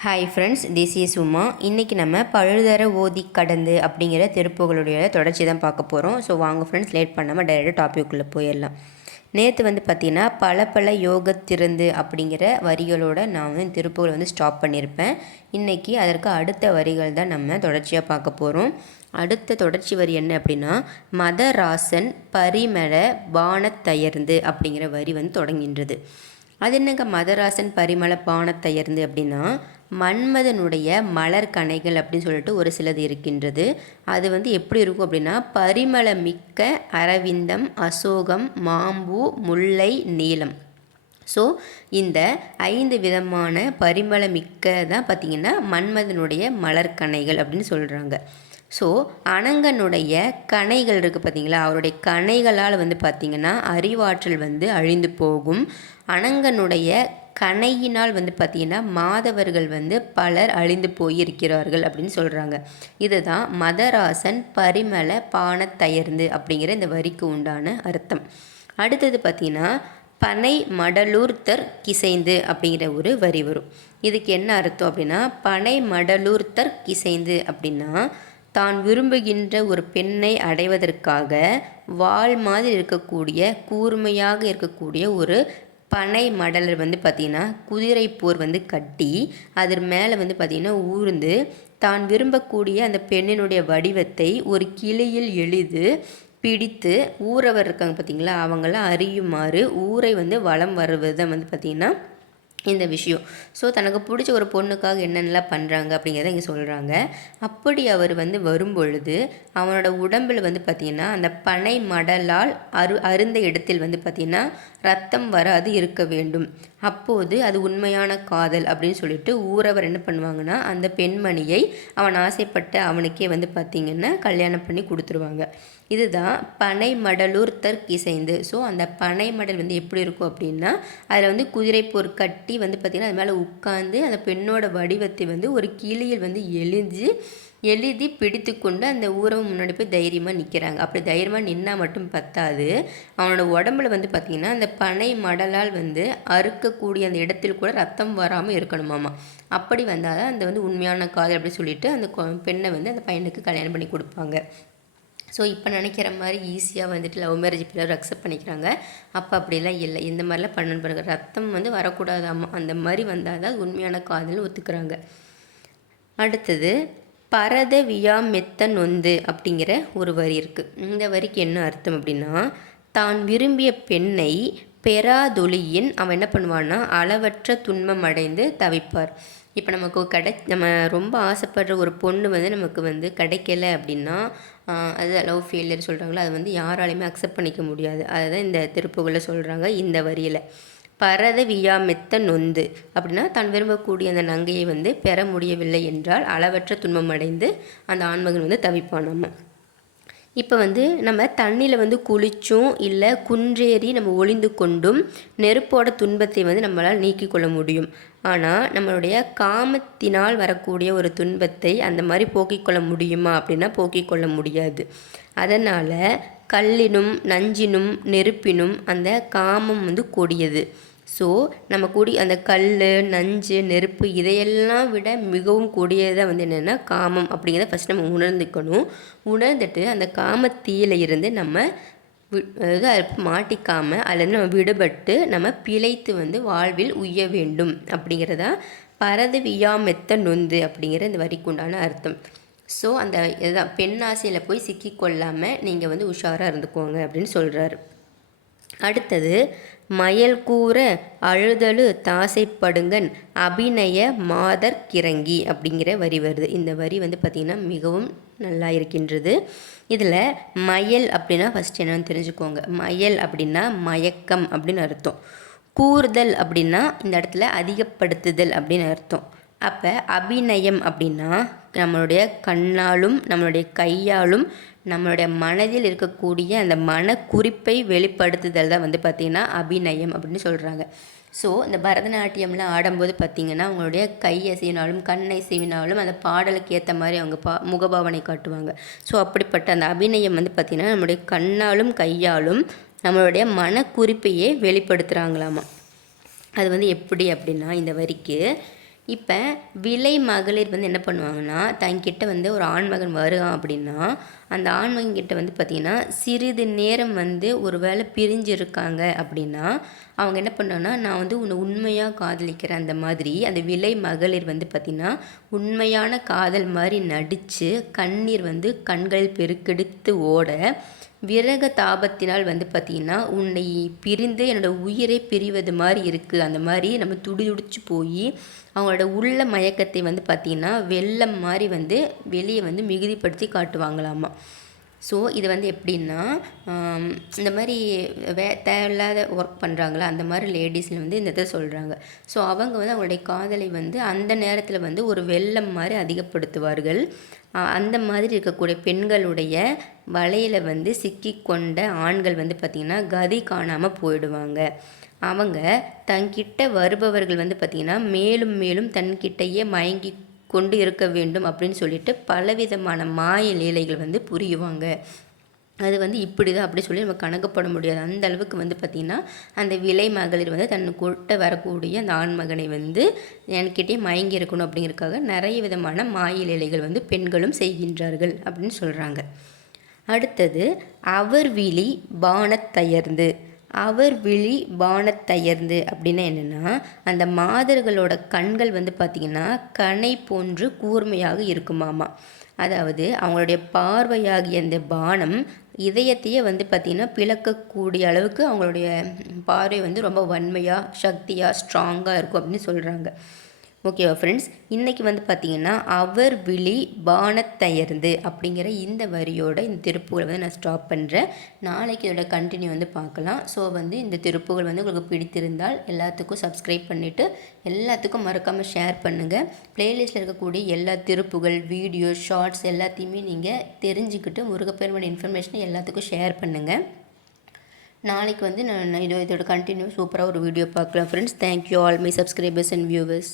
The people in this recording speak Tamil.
Hi friends this is Uma இன்றைக்கி நம்ம பழுதர ஓதி கடந்து அப்படிங்கிற திருப்புகளுடைய தொடர்ச்சி தான் பார்க்க போகிறோம் ஸோ வாங்க ஃப்ரெண்ட்ஸ் லேட் பண்ணாமல் டைரெக்டாக டாபிக்குள்ளே போயிடலாம். நேற்று வந்து பார்த்திங்கன்னா பல பல யோகத்திருந்து அப்படிங்கிற வரிகளோட நான் வந்து திருப்புகள் வந்து ஸ்டாப் பண்ணியிருப்பேன் இன்றைக்கி அதற்கு அடுத்த வரிகள் தான் நம்ம தொடர்ச்சியாக பார்க்க போகிறோம் அடுத்த தொடர்ச்சி வரி என்ன அப்படின்னா மதராசன் பரிமள பானத்தயர்ந்து அப்படிங்கிற வரி வந்து தொடங்கின்றது அது என்னங்க மதராசன் பரிமள பானத்தயர்ந்து அப்படின்னா மன்மதனுடைய மலர் கணைகள் அப்படின்னு சொல்லிட்டு ஒரு சிலது இருக்கின்றது. அது வந்து எப்படி இருக்கும் அப்படின்னா பரிமள மிக்க அரவிந்தம் அசோகம் மாம்பூ முல்லை நீலம். ஸோ இந்த ஐந்து விதமான பரிமள மிக்க தான் பார்த்திங்கன்னா மன்மதனுடைய மலர்கணைகள் அப்படின்னு சொல்கிறாங்க ஸோ அனங்கனுடைய கணைகள் இருக்குது பார்த்தீங்களா அவருடைய கணைகளால் வந்து பார்த்திங்கன்னா அறிவாற்றல் வந்து அழிந்து போகும். அனங்கனுடைய கணையினால் வந்து பார்த்திங்கன்னா மாதவர்கள் வந்து பலர் அழிந்து போயிருக்கிறார்கள் அப்படின்னு சொல்கிறாங்க இதுதான் மதராசன் பரிமள பானத்தயர்ந்து அப்படிங்கிற இந்த வரிக்கு உண்டான அர்த்தம். அடுத்தது பார்த்திங்கன்னா பனை மடலூர்த்தர் கிசைந்து அப்படிங்கிற ஒரு வரி வரும். இதுக்கு என்ன அர்த்தம் அப்படின்னா பனை மடலூர்த்தர் கிசைந்து அப்படின்னா தான் விரும்புகின்ற ஒரு பெண்ணை அடைவதற்காக வாள் மாதிரி இருக்கக்கூடிய கூர்மையாக இருக்கக்கூடிய ஒரு பனை மடலர் வந்து பார்த்திங்கன்னா குதிரை போர் வந்து கட்டி அதன் மேலே வந்து பார்த்திங்கன்னா ஊர்ந்து தான் விரும்பக்கூடிய அந்த பெண்ணினுடைய வடிவத்தை ஒரு கிளியில் எழுது பிடித்து ஊரவர் இருக்காங்க பார்த்திங்களா? அவங்கள அறியுமாறு ஊரை வந்து வளம் வருவதை வந்து பார்த்திங்கன்னா இந்த விஷயம். ஸோ தனக்கு பிடிச்ச ஒரு பொண்ணுக்காக என்னென்னலாம் பண்ணுறாங்க அப்படிங்கிறத இங்கே சொல்கிறாங்க அப்படி அவர் வந்து வரும்பொழுது அவனோட உடம்பில் வந்து பார்த்திங்கன்னா அந்த பனை மடலால் அரு அருந்த இடத்தில் வந்து பார்த்திங்கன்னா ரத்தம் வராது இருக்க வேண்டும். அப்போது அது உண்மையான காதல் அப்படின்னு சொல்லிட்டு ஊரவர் என்ன பண்ணுவாங்கன்னா அந்த பெண்மணியை அவன் ஆசைப்பட்ட அவனுக்கே வந்து பார்த்திங்கன்னா கல்யாணம் பண்ணி கொடுத்துருவாங்க. இதுதான் பனை மடலூர் தற்கிசைந்து. ஸோ அந்த பனை மடல் வந்து எப்படி இருக்கும் அப்படின்னா அதில் வந்து குதிரை போர் கட்டி வந்து பார்த்திங்கன்னா அது மேலே உட்காந்து அந்த பெண்ணோட வடிவத்தை வந்து ஒரு கிளியில் வந்து எழிஞ்சு எழுதி பிடித்து கொண்டு அந்த ஊரவு முன்னாடி போய் தைரியமாக நிற்கிறாங்க அப்படி தைரியமாக நின்னால் மட்டும் பத்தாது. அவனோட உடம்புல வந்து பார்த்திங்கன்னா அந்த பனை மடலால் வந்து அறுக்கக்கூடிய அந்த இடத்தில் கூட ரத்தம் வராமல் இருக்கணுமாமா. அப்படி வந்தால் தான் அந்த வந்து உண்மையான காதல் அப்படின்னு சொல்லிட்டு அந்த பெண்ணை வந்து அந்த பையனுக்கு கல்யாணம் பண்ணி கொடுப்பாங்க. ஸோ இப்போ நினைக்கிற மாதிரி ஈஸியாக வந்துட்டு லவ் மேரேஜ் பிள்ளை அக்செப்ட் பண்ணிக்கிறாங்க. அப்போ அப்படிலாம் இல்லை. இந்த மாதிரிலாம் பண்ணணும் பாருங்க. ரத்தம் வந்து வரக்கூடாதாமா அந்த மாதிரி வந்தால் தான் உண்மையான காதல் ஒத்துக்கிறாங்க. அடுத்தது பரத வியா மெத்த நொந்து அப்படிங்கிற ஒரு வரி இருக்குது இந்த வரிக்கு என்ன அர்த்தம் அப்படின்னா தான் விரும்பிய பெண்ணை பெறாதொழியின் அவன் என்ன பண்ணுவான்னா அளவற்ற துன்பம் அடைந்து தவிப்பார். இப்போ நமக்கு கிடை நம்ம ரொம்ப ஆசைப்படுற ஒரு பொண்ணு வந்து நமக்கு வந்து கிடைக்கல அப்படின்னா அது லவ் ஃபெயிலியர் சொல்கிறாங்களோ அது வந்து யாராலையுமே அக்செப்ட் பண்ணிக்க முடியாது. அதுதான் இந்த திருப்புகளை சொல்கிறாங்க இந்த வரியில். பரத வியாமெத்த நொந்து. அப்படின்னா தான் விரும்பக்கூடிய அந்த நங்கையை வந்து பெற முடியவில்லை என்றால் அளவற்ற துன்பம் அடைந்து அந்த ஆண்மகன் வந்து தவிப்பானாம இப்போ வந்து நம்ம தண்ணியில் வந்து குளிச்சும் இல்லை குன்றேறி நம்ம ஒளிந்து கொண்டும் நெருப்போட துன்பத்தை வந்து நம்மளால் நீக்கி கொள்ள முடியும். ஆனால் நம்மளுடைய காமத்தினால் வரக்கூடிய ஒரு துன்பத்தை அந்த மாதிரி போக்கிக் கொள்ள முடியுமா அப்படின்னா போக்கிக் கொள்ள முடியாது. அதனால் கல்லினும் நஞ்சினும் நெருப்பினும் அந்த காமம் வந்து கொடியது. ஸோ நம்ம கூடி அந்த கல் நஞ்சு நெருப்பு இதையெல்லாம் விட மிகவும் கொடியதாக வந்து என்னென்னா காமம் அப்படிங்கிறத ஃபஸ்ட் நம்ம உணர்ந்துக்கணும். உணர்ந்துட்டு அந்த காமத்தீயில் இருந்து நம்ம அதாவது மாட்டிக்காமல் அல்லது நம்ம விடுபட்டு நம்ம பிழைத்து வந்து வாழ்வில் உய்ய வேண்டும் அப்படிங்கிறதா பரது வியாமெத்த நொந்து அப்படிங்கிற இந்த வரிக்குண்டான அர்த்தம். ஸோ அந்த இதுதான் பெண்ணாசையில் போய் சிக்கிக்கொள்ளாமல் நீங்கள் வந்து உஷாராக இருந்துக்கோங்க அப்படின்னு சொல்கிறாரு அடுத்தது மயல் கூற அழுதழு தாசைப்படுங்கன் அபிநய மாதர் கிறங்கி அப்படிங்கிற வரி வருது. இந்த வரி வந்து பார்த்திங்கன்னா மிகவும் நல்லா இருக்கின்றது. இதில் மயல் அப்படின்னா ஃபஸ்ட் என்னன்னு தெரிஞ்சுக்கோங்க. மயல் அப்படின்னா மயக்கம் அப்படின்னு அர்த்தம். கூறுதல் அப்படின்னா இந்த இடத்துல அதிகப்படுத்துதல் அப்படின்னு அர்த்தம். அப்போ அபிநயம் அப்படின்னா நம்மளுடைய கண்ணாலும் நம்மளுடைய கையாலும் நம்மளுடைய மனதில் இருக்கக்கூடிய அந்த மன குறிப்பை வெளிப்படுத்துதல் தான் வந்து பார்த்திங்கன்னா அபிநயம் அப்படின்னு சொல்கிறாங்க ஸோ இந்த பரதநாட்டியம்லாம் ஆடும்போது பார்த்திங்கன்னா அவங்களுடைய கை அசைவினாலும் கண் அசைவினாலும் அந்த பாடலுக்கு ஏற்ற மாதிரி அவங்க பா முகபாவனை காட்டுவாங்க. ஸோ அப்படிப்பட்ட அந்த அபிநயம் வந்து பார்த்திங்கன்னா நம்மளுடைய கண்ணாலும் கையாலும் நம்மளுடைய மன குறிப்பையே வெளிப்படுத்துகிறாங்களாமா அது வந்து எப்படி அப்படின்னா இந்த வரிக்கு இப்போ விலை மகளிர் வந்து என்ன பண்ணுவாங்கன்னா தங்கிட்ட வந்து ஒரு ஆண்மகன் வருவான் அப்படின்னா அந்த ஆண்மகன் கிட்ட வந்து பார்த்திங்கன்னா சிறிது நேரம் வந்து ஒரு வேளை பிரிஞ்சு இருக்காங்க அப்படின்னா அவங்க என்ன பண்ணாங்கன்னா நான் வந்து உன்னை உண்மையாக காதலிக்கிறேன் அந்த மாதிரி அந்த விலை மகளிர் வந்து பார்த்திங்கன்னா உண்மையான காதல் மாதிரி நடித்து கண்ணீர் வந்து கண்களில் பெருக்கெடுத்து ஓட விரக தாபத்தினால் வந்து பார்த்திங்கன்னா உன்னை பிரிந்து என்னோடய உயிரை பிரிவது மாதிரி இருக்குது அந்த மாதிரி நம்ம துடிதுடிச்சு போய் அவங்களோட உள்ள மயக்கத்தை வந்து பார்த்திங்கன்னா வெள்ளம் மாதிரி வந்து வெளியே வந்து மிகுதிப்படுத்தி காட்டுவாங்களாமா. ஸோ இது வந்து எப்படின்னா இந்த மாதிரி வே தேவையில்லாத ஒர்க் பண்ணுறாங்களா அந்த மாதிரி லேடிஸில் வந்து இந்த இதை சொல்கிறாங்க ஸோ அவங்க வந்து அவங்களுடைய காதலை வந்து அந்த நேரத்தில் வந்து ஒரு வெள்ளம் மாதிரி அதிகப்படுத்துவார்கள். அந்த மாதிரி இருக்கக்கூடிய பெண்களுடைய வலையில் வந்து சிக்கி கொண்ட ஆண்கள் வந்து பார்த்திங்கன்னா கதி காணாமல் போயிடுவாங்க. அவங்க தங்கிட்ட வருபவர்கள் வந்து பார்த்திங்கன்னா மேலும் மேலும் தன்கிட்டயே மயங்கி கொண்டு இருக்க வேண்டும் அப்படின்னு சொல்லிட்டு பலவிதமான மாய லீலைகள் வந்து புரியுவாங்க. அது வந்து இப்படி தான் அப்படி சொல்லி நம்ம கணக்கப்பட முடியாது. அந்த அளவுக்கு வந்து பார்த்திங்கன்னா அந்த விலை மகளிர் வந்து தன் கூட்ட வரக்கூடிய அந்த ஆண்மகனை வந்து என்கிட்டே மயங்கி இருக்கணும் அப்படிங்கிறதுக்காக நிறைய விதமான மாய லீலைகள் வந்து பெண்களும் செய்கின்றார்கள் அப்படின்னு சொல்கிறாங்க அடுத்தது அவர் விழி பானத்தயர்ந்து அவர் விழி பானத்தயர்ந்து அப்படின்னா என்னென்னா அந்த மாதர்களோட கண்கள் வந்து பார்த்திங்கன்னா கனை போன்று கூர்மையாக இருக்குமாமா. அதாவது அவங்களுடைய பார்வையாகிய அந்த பானம் இதயத்தையே வந்து பார்த்திங்கன்னா பிளக்கக்கூடிய அளவுக்கு அவங்களுடைய பார்வை வந்து ரொம்ப வன்மையாக சக்தியாக ஸ்ட்ராங்காக இருக்கும் அப்படின்னு சொல்கிறாங்க ஓகேவா ஃப்ரெண்ட்ஸ் இன்றைக்கி வந்து பார்த்திங்கன்னா அவர் விழி பானத்தயர்ந்து அப்படிங்கிற இந்த வரியோட இந்த திருப்புகளை வந்து நான் ஸ்டாப் பண்ணுறேன் நாளைக்கு இதோட கண்டினியூ வந்து பார்க்கலாம். ஸோ வந்து இந்த திருப்புகள் வந்து உங்களுக்கு பிடித்திருந்தால் எல்லாத்துக்கும் சப்ஸ்கிரைப் பண்ணிவிட்டு எல்லாத்துக்கும் மறக்காமல் ஷேர் பண்ணுங்கள் ப்ளேலிஸ்ட்டில் இருக்கக்கூடிய எல்லா திருப்புகள் வீடியோ ஷார்ட்ஸ் எல்லாத்தையுமே நீங்கள் தெரிஞ்சுக்கிட்டு முருகப்பெருமான இன்ஃபர்மேஷனை எல்லாத்துக்கும் ஷேர் பண்ணுங்கள் நாளைக்கு வந்து நான் இதோ இதோட கண்டினியூ சூப்பராக ஒரு வீடியோ பார்க்கலாம் friends thank you all my subscribers and viewers